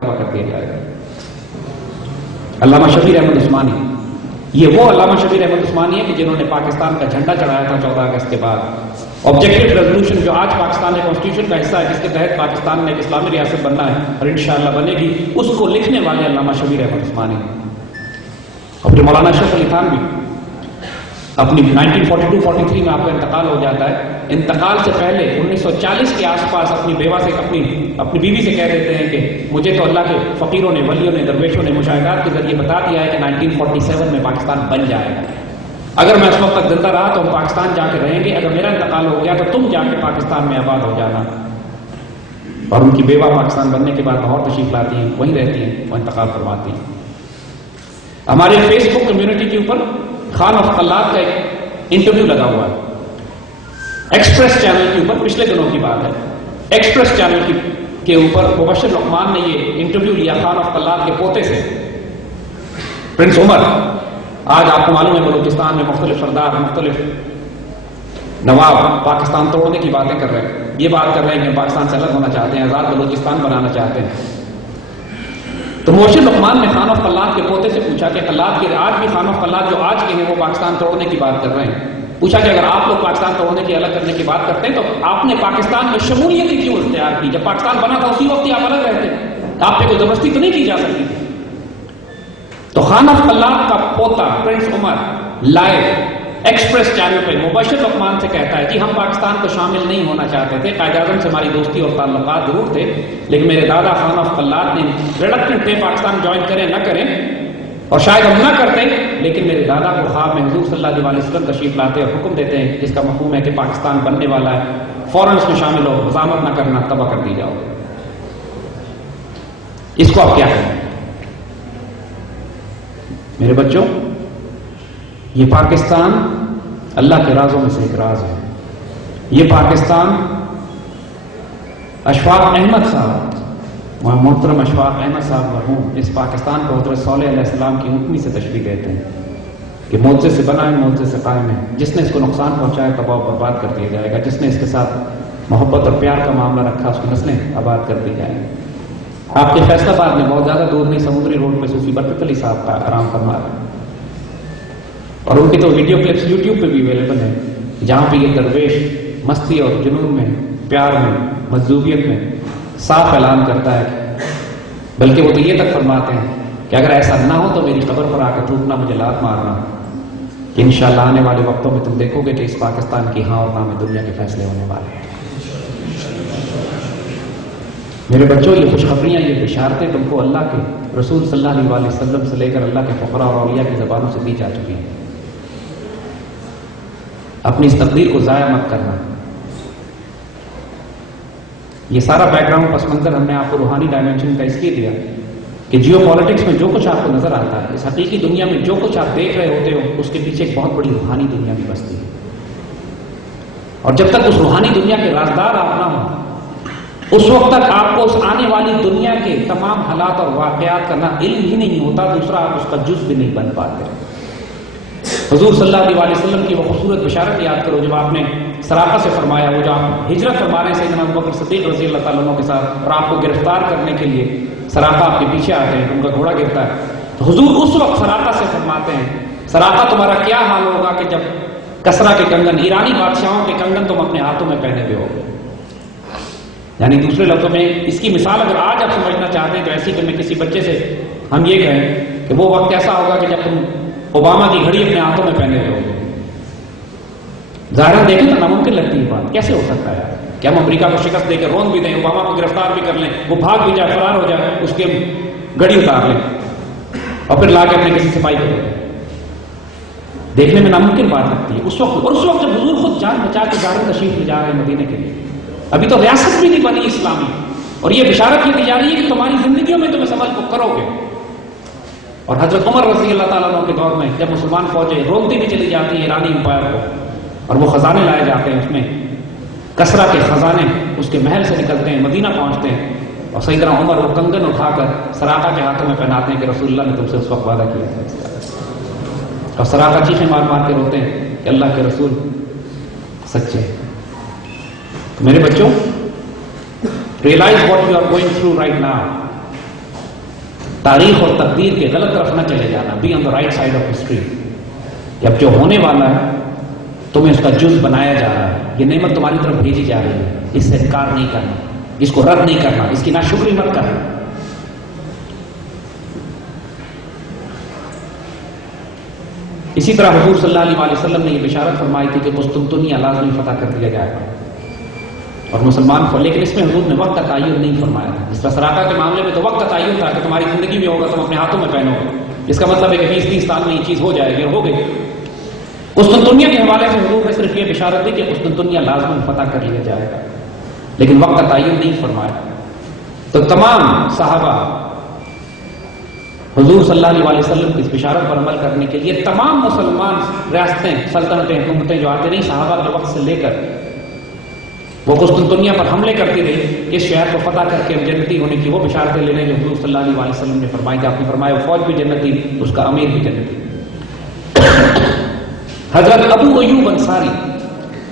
کر دیا جائے گا۔ علامہ شبیر احمد عثمانی، یہ وہ علامہ شبیر احمد عثمانی ہے کہ جنہوں نے پاکستان کا جھنڈا چڑھایا تھا 14 اگست کے بعد۔ آبجیکٹو ریزولوشن جو آج پاکستان کے کانسٹیٹیوشن کا حصہ ہے، جس کے تحت پاکستان میں ایک اسلامی ریاست بننا ہے اور انشاءاللہ بنے گی، اس کو لکھنے والے علامہ شبیر احمد عثمانی۔ اور پھر مولانا اشرف علی خان بھی اپنی 1942-43 میں آپ کا انتقال ہو جاتا ہے۔ انتقال سے پہلے 1940 کے آس پاس اپنی بیوہ سے اپنی بیوی سے کہہ دیتے ہیں کہ مجھے تو اللہ کے فقیروں نے، ولیوں نے، درویشوں نے مشاہدات کے ذریعے بتا دیا ہے کہ 1947 میں پاکستان بن جائے گا۔ اگر میں اس وقت تک زندہ رہا تو ہم پاکستان جا کے رہیں گے، اگر میرا انتقال ہو گیا تو تم جا کے پاکستان میں آباد ہو جانا۔ اور ان کی بیوہ پاکستان بننے کے بعد لاہور تشریف لاتی ہیں، وہیں رہتی ہیں، وہ انتقال فرماتی ہیں۔ ہمارے فیس بک کمیونٹی کے اوپر خان آف خلاد کا ایک انٹرویو لگا ہوا ہے، ایکسپریس چینل کے اوپر، پچھلے دنوں کی بات ہے۔ ایکسپریس چینل کے اوپر مبشر لقمان نے یہ انٹرویو لیا خان آف خلاد کے پوتے سے، پرنس عمر۔ آج آپ کو معلوم ہے بلوچستان میں مختلف سردار، مختلف نواب پاکستان توڑنے کی باتیں کر رہے ہیں، یہ بات کر رہے ہیں کہ پاکستان سے الگ ہونا چاہتے ہیں، آزاد بلوچستان بنانا چاہتے ہیں۔ تو مبشر لقمان نے خان آف خلاد کے پوتے سے پوچھا کہ خلاد کے آج بھی خان آف خلاد جو آج کے ہیں وہ پاکستان توڑنے کی بات کر رہے ہیں، پوچھا کہ اگر آپ لوگ پاکستان توڑنے کی، الگ کرنے کی بات کرتے ہیں تو آپ نے پاکستان میں شمولیت کیوں اختیار کی؟ جب پاکستان بنا تھا اسی وقت ہی آپ الگ رہتے، آپ پہ کوئی زبردستی تو نہیں کی جا سکتی تھی۔ تو خان آف خلاد کا پوتا پرنس عمر لائیو ایکسپریس چینل پہ مبشر لقمان سے کہتا ہے کہ ہم پاکستان کو شامل نہیں ہونا چاہتے تھے، قائد اعظم سے ہماری دوستی اور تعلقات ضرور تھے، لیکن میرے دادا خان آف خلاد نے ریلکٹنٹ تھے پاکستان جوائن کریں نہ کریں، اور شاید ہم نہ کرتے، لیکن میرے دادا کو خواب میں حضور صلی اللہ علیہ وسلم تشریف لاتے اور حکم دیتے ہیں جس کا مفہوم ہے کہ پاکستان بننے والا ہے، فوراً اس میں شامل ہو، مزاحمت نہ کرنا، تباہ کر دی جاؤ۔ اس کو آپ کیا کہیں؟ میرے بچوں، یہ پاکستان اللہ کے رازوں میں سے ایک راز ہے۔ یہ پاکستان اشفاق احمد صاحب، وہاں محترم اشفاق احمد صاحب مرحوم، اس پاکستان کو حضرت صالح علیہ السلام کی اونٹنی سے تشبیہ دیتے ہیں کہ معجزے سے بنا ہے، معجزے سے قائم ہے، جس نے اس کو نقصان پہنچایا تباہ و برباد کر دیا جائے گا، جس نے اس کے ساتھ محبت اور پیار کا معاملہ رکھا اس کی نسلیں آباد کر دی جائیں گی۔ آپ کے فیصلہ آباد میں بہت زیادہ دور نہیں، سمندری روڈ پہ صوفی برکت علی صاحب کا آرام فرما رہے ہیں، اور ان کی تو ویڈیو کلپس یوٹیوب پہ بھی اویلیبل ہیں، جہاں پہ یہ درویش مستی اور جنون میں، پیار میں، مجذوبیت میں صاف اعلان کرتا ہے، بلکہ وہ تو یہ تک فرماتے ہیں کہ اگر ایسا نہ ہو تو میری قبر پر آ کر تھوکنا، مجھے لات مارنا، کہ انشاءاللہ آنے والے وقتوں میں تم دیکھو گے کہ اس پاکستان کی ہاں اور نہ میں دنیا کے فیصلے ہونے والے ہیں۔ میرے بچوں، یہ خوشخبریاں، یہ بشارتیں تم کو اللہ کے رسول صلی اللہ علیہ وسلم سے لے کر اللہ کے فقراء اور اولیاء کی زبانوں سے دی جا چکی ہیں۔ اپنی اس تقدیر کو ضائع مت کرنا۔ یہ سارا بیک گراؤنڈ پس منظر ہم نے آپ کو روحانی ڈائمنشن کا اس لیے دیا کہ جیو پالیٹکس میں جو کچھ آپ کو نظر آتا ہے، اس حقیقی دنیا میں جو کچھ آپ دیکھ رہے ہوتے ہو، اس کے پیچھے ایک بہت بڑی روحانی دنیا بھی بستی ہے، اور جب تک اس روحانی دنیا کے رازدار آپ نہ ہوں، اس وقت تک آپ کو اس آنے والی دنیا کے تمام حالات اور واقعات کا نہ علم ہی نہیں ہوتا، دوسرا آپ اس کا جز بھی نہیں بن پاتے۔ حضور صلی اللہ علیہ وسلم کی وہ خوبصورت بشارت یاد کرو جب آپ نے سراقہ سے فرمایا، وہ جو آپ ہجرت فرما رہے ہیں سیدنا ابوبکر صدیق رضی اللہ تعالیٰ عنہ کے ساتھ، اور آپ کو گرفتار کرنے کے لیے سراقہ آپ کے پیچھے آتے ہیں، ان کا گھوڑا گرتا ہے، تو حضور اس وقت سراقہ سے فرماتے ہیں، سراقہ تمہارا کیا حال ہوگا کہ جب کسرا کے کنگن، ایرانی بادشاہوں کے کنگن تم اپنے ہاتھوں میں پہنے ہوئے ہوگے۔ یعنی دوسرے لفظوں میں اس کی مثال اگر آج آپ سمجھنا چاہتے ہیں تو ایسی کہ میں کسی بچے سے ہم یہ کہیں کہ وہ وقت ایسا ہوگا کہ جب تم اوباما کی گھڑی اپنے ہاتھوں میں پہنے ہوئے ہوگے۔ ظاہر دیکھیں تو ناممکن لگتی ہے بات، کیسے ہو سکتا ہے کہ ہم امریکہ کو شکست دے کے رون بھی دیں، اوباما کو گرفتار بھی کر لیں، وہ بھاگ بھی جائے، فرار ہو جائے، اس کی گڑی اتار لیں اور پھر لا کے اپنے کسی سپاہی کو دے دیں۔ دیکھنے میں ناممکن بات لگتی ہے اس وقت جب حضور خود جان بچا کے ظاہر تشریف لے جا رہے ہیں مدینے کے لیے، ابھی تو ریاست بھی نہیں بنی اسلامی، اور یہ بشارت یہ دی جا رہی ہے کہ تمہاری زندگیوں میں تم اس عمل کو کرو گے۔ اور حضرت عمر رضی اللہ تعالیٰ عنہ کے دور میں جب مسلمان فوجیں روکتی بھی چلی جاتی ہیں ایرانی امپائر کو، اور وہ خزانے لائے جاتے ہیں، اس میں کسرا کے خزانے اس کے محل سے نکلتے ہیں، مدینہ پہنچتے ہیں، اور سیدنا عمر وہ کنگن اٹھا کر سراقہ کے ہاتھوں میں پہناتے ہیں کہ رسول اللہ نے تم سے اس وقت وعدہ کیا تھا، اور سراقہ چیخیں مار مار کے روتے ہیں کہ اللہ کے رسول سچے۔ میرے بچوں، realize what you are going through right now. تاریخ اور تقدیر کے غلط طرف نہ چلے جانا. Be on the right side of history. کہ اب جو ہونے والا ہے تمہیں اس کا جز بنایا جا رہا ہے. یہ نعمت تمہاری طرف بھیجی جا رہی ہے. اس سے انکار نہیں کرنا, اس کو رد نہیں کرنا, اس کی ناشکری مت کرنا. اسی طرح حضور صلی اللہ علیہ وسلم نے یہ بشارت فرمائی تھی کہ قسطنطنیہ لازمی فتح کر دیا جائے گا اور مسلمان کو. لیکن اس میں حضور نے وقت کا تعین نہیں فرمایا. جس طرح سراقہ کے معاملے میں تو وقت کا تعین تھا کہ تمہاری زندگی میں ہوگا, تم اپنے ہاتھوں میں پہنو گے. اس کا مطلب ہے کہ 20-30 سال میں یہ چیز ہو جائے گی, اور ہو گئی. قسطنطنیہ کے حوالے سے حضور نے صرف یہ بشارت دی کہ قسطنطنیہ لازمی فتح کر لیا جائے گا, لیکن وقت کا تعین نہیں فرمایا. تو تمام صحابہ حضور صلی اللہ علیہ وسلم کی اس بشارت پر عمل کرنے کے لیے, تمام مسلمان ریاستیں, سلطنتیں, حکومتیں جو آتے رہی صحابہ کے وقت سے لے کر, وہ قسطنطنیہ پر حملے کرتی رہی اس شہر کو فتح کر کے جنتی ہونے کی وہ بشارتیں لینے جو حضور صلی اللہ علیہ وسلم نے فرمائی. کہ آپ نے فرمایا فوج بھی جنتی, اس کا امیر بھی جنتی. حضرت ابو ایوب انصاری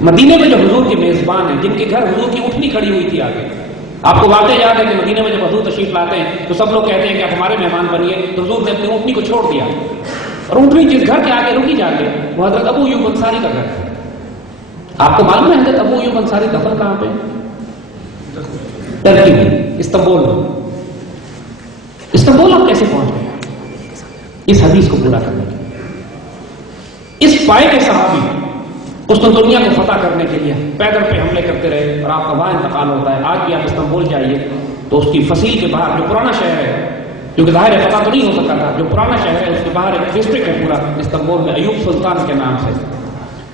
مدینے میں جو حضور کے میزبان ہیں, جن کے گھر حضور کی اٹھنی کھڑی ہوئی تھی آگے. آپ کو واقعہ یاد ہے کہ مدینے میں جب حضور تشریف لاتے ہیں تو سب لوگ کہتے ہیں کہ آپ ہمارے مہمان بنیے, تو حضور نے اپنی اونٹنی کو چھوڑ دیا, اور اونٹنی جس گھر کے آگے رکی جا کے وہ حضرت ابو ایوب انصاری کا گھر ہے. آپ کو معلوم ہے حضرت ابو ایوب انصاری دفن کہاں پہ؟ ترکی میں, استنبول میں. استنبول آپ کیسے پہنچ گئے اس حدیث کو پورا کرنے کے لیے؟ اس پائے کے صحابی قسطنطنیہ کو فتح کرنے کے لیے پیدل پہ حملے کرتے رہے, اور آپ کا وہاں انتقال ہوتا ہے. آج بھی آپ استنبول جائیے تو اس کی فصیل کے باہر جو پرانا شہر ہے, کیونکہ ظاہر ہے فتح تو نہیں ہو سکا تھا, جو پرانا شہر ہے اس کے باہر ایک ڈسٹرکٹ ہے پورا استنبول میں, ایوب سلطان کے نام سے.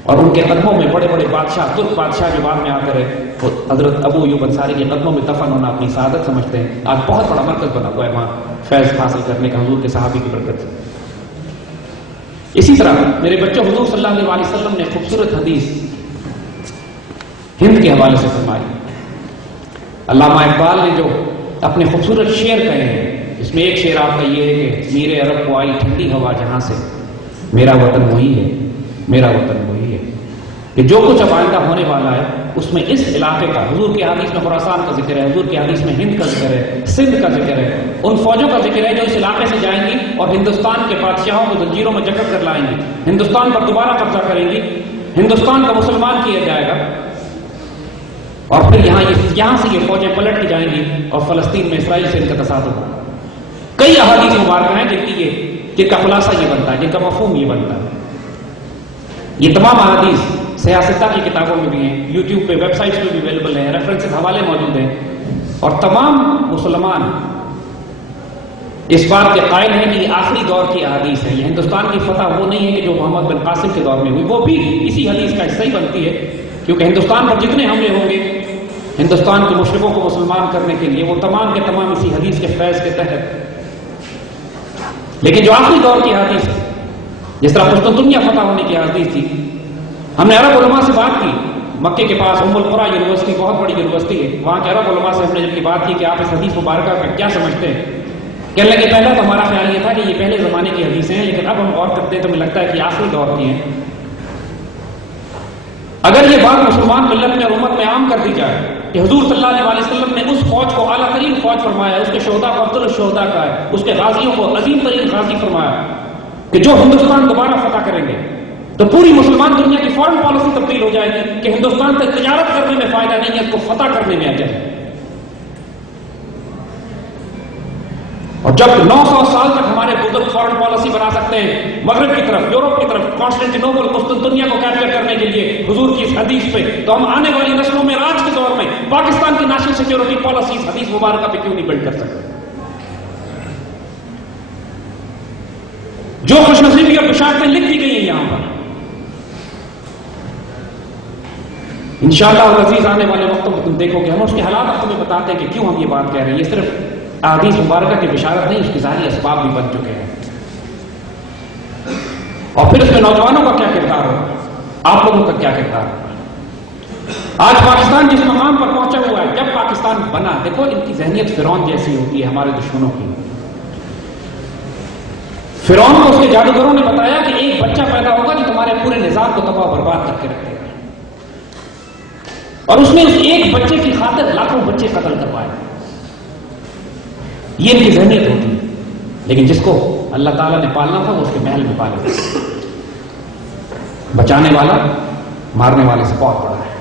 اور ان کے قدموں میں بڑے بڑے بادشاہ, ترک بادشاہ جو بعد میں آ کر وہ حضرت ابو ایوب انصاری کے قدموں میں دفن ہونا اپنی سعادت سمجھتے ہیں. آج بہت بڑا مرکز بنا ہوا ہے وہاں فیض حاصل کرنے کا حضور کے صحابی کی برکت سے. اسی طرح میرے بچوں, حضور صلی اللہ علیہ وسلم نے خوبصورت حدیث ہند کے حوالے سے فرمائی. علامہ اقبال نے جو اپنے خوبصورت شعر کہے ہیں, اس میں ایک شعر آپ کا یہ ہے کہ میرے عرب کو آئی ٹھنڈی ہوا جہاں سے, میرا وطن وہی ہے, میرا وطن وہی ہے. کہ جو کچھ اب آئندہ ہونے والا ہے اس میں اس علاقے کا, حضور کی حدیث میں خراسان کا ذکر ہے, حضور کی حدیث میں ہند کا ذکر ہے, سندھ کا ذکر ہے, ان فوجوں کا ذکر ہے جو اس علاقے سے جائیں گی اور ہندوستان کے بادشاہوں کو زنجیروں میں جکڑ کر لائیں گی, ہندوستان پر دوبارہ قبضہ کریں گی, ہندوستان کو مسلمان کیا جائے گا, اور پھر یہاں سے یہ فوجیں پلٹ کے جائیں گی اور فلسطین میں اسرائیل سے ان کا تصادم ہوگا. کئی احادیث مبارکہ ہیں جن کا خلاصہ یہ بنتا ہے, جن کا مفہوم یہ بنتا ہے. یہ تمام احادیث سیاستہ کی کتابوں میں بھی ہیں, یوٹیوب پہ, ویب سائٹس پہ بھی اویلیبل ہیں, ریفرنسز حوالے موجود ہیں. اور تمام مسلمان اس بات کے قائل ہیں کہ یہ آخری دور کی احادیث ہے. یہ ہندوستان کی فتح وہ نہیں ہے کہ جو محمد بن قاسم کے دور میں ہوئی, وہ بھی اسی حدیث کا حصہ ہی بنتی ہے, کیونکہ ہندوستان پر جتنے حملے ہوں گے ہندوستان کے مشرقوں کو مسلمان کرنے کے لیے, وہ تمام کے تمام اسی حدیث کے فیض کے تحت. لیکن جو آخری دور کی حدیث ہے, جس طرح قسطنطنیہ فتح ہونے کی حدیث تھی, ہم نے عرب علماء سے بات کی. مکے کے پاس ام القریٰ یونیورسٹی بہت بڑی یونیورسٹی ہے, وہاں کے عرب علماء سے ہم نے جب کی بات کی کہ آپ اس حدیث مبارکہ کا کیا سمجھتے ہیں, کہنے لگے پہلا تو ہمارا خیال یہ تھا کہ یہ پہلے زمانے کی حدیثیں ہیں, لیکن اب ہم غور کرتے ہیں تو ہمیں لگتا ہے کہ آخری دور کی ہیں. اگر یہ بات مسلمان ملت میں اور امت میں عام کر دی جائے کہ حضور صلی اللہ علیہ وسلم نے اس فوج کو اعلیٰ ترین فوج فرمایا, اس کے شہداء کو افضل الشہداء کا ہے, اس کے غازیوں کو عظیم ترین غازی فرمایا, کہ جو ہندوستان دوبارہ فتح کریں گے, تو پوری مسلمان دنیا کی فورن پالیسی تبدیل ہو جائے گی کہ ہندوستان سے تجارت کرنے میں فائدہ نہیں ہے, اس کو فتح کرنے میں اجر ہے. اور جب 900 سال تک ہمارے بزرگ فورن پالیسی بنا سکتے ہیں مغرب کی طرف, یورپ کی طرف, کانسٹینٹینوپل, قسطنطنیہ کو کیپچر کرنے کے لیے حضور کی اس حدیث پہ, تو ہم آنے والی نسلوں میں آج کے دور میں پاکستان کی نیشنل سیکیورٹی پالیسی اس حدیث مبارکہ پہ کیوں نہیں بلڈ کر سکتے؟ جو خوش نصیبی اور بشارتیں لکھ دی گئی ہیں یہاں پر, انشاءاللہ العزیز آنے والے وقتوں میں تم دیکھو گے, ہم اس کے حالات اب تمہیں بتاتے ہیں کہ کیوں ہم یہ بات کہہ رہے ہیں. یہ صرف احادیث مبارکہ کی بشارت نہیں, اس کے ظاہری اسباب بھی بن چکے ہیں. اور پھر اس میں نوجوانوں کا کیا کردار ہوگا, آپ لوگوں کا کیا کردار ہوگا؟ آج پاکستان جس مقام پر پہنچا ہوا ہے, جب پاکستان بنا, دیکھو ان کی ذہنیت فرعون جیسی ہوتی ہے ہمارے دشمنوں کی. فرعون کو اس کے جادوگروں نے بتایا کہ ایک بچہ پیدا ہوگا جو تمہارے پورے نظام کو تباہ و برباد کر کے رکھے گا, اور اس نے اس ایک بچے کی خاطر لاکھوں بچے قتل کروائے. یہ ان کی ذہنیت ہوتی ہے. لیکن جس کو اللہ تعالیٰ نے پالنا تھا وہ اس کے محل میں پالے. بچانے والا مارنے والے سے بہت بڑا ہے.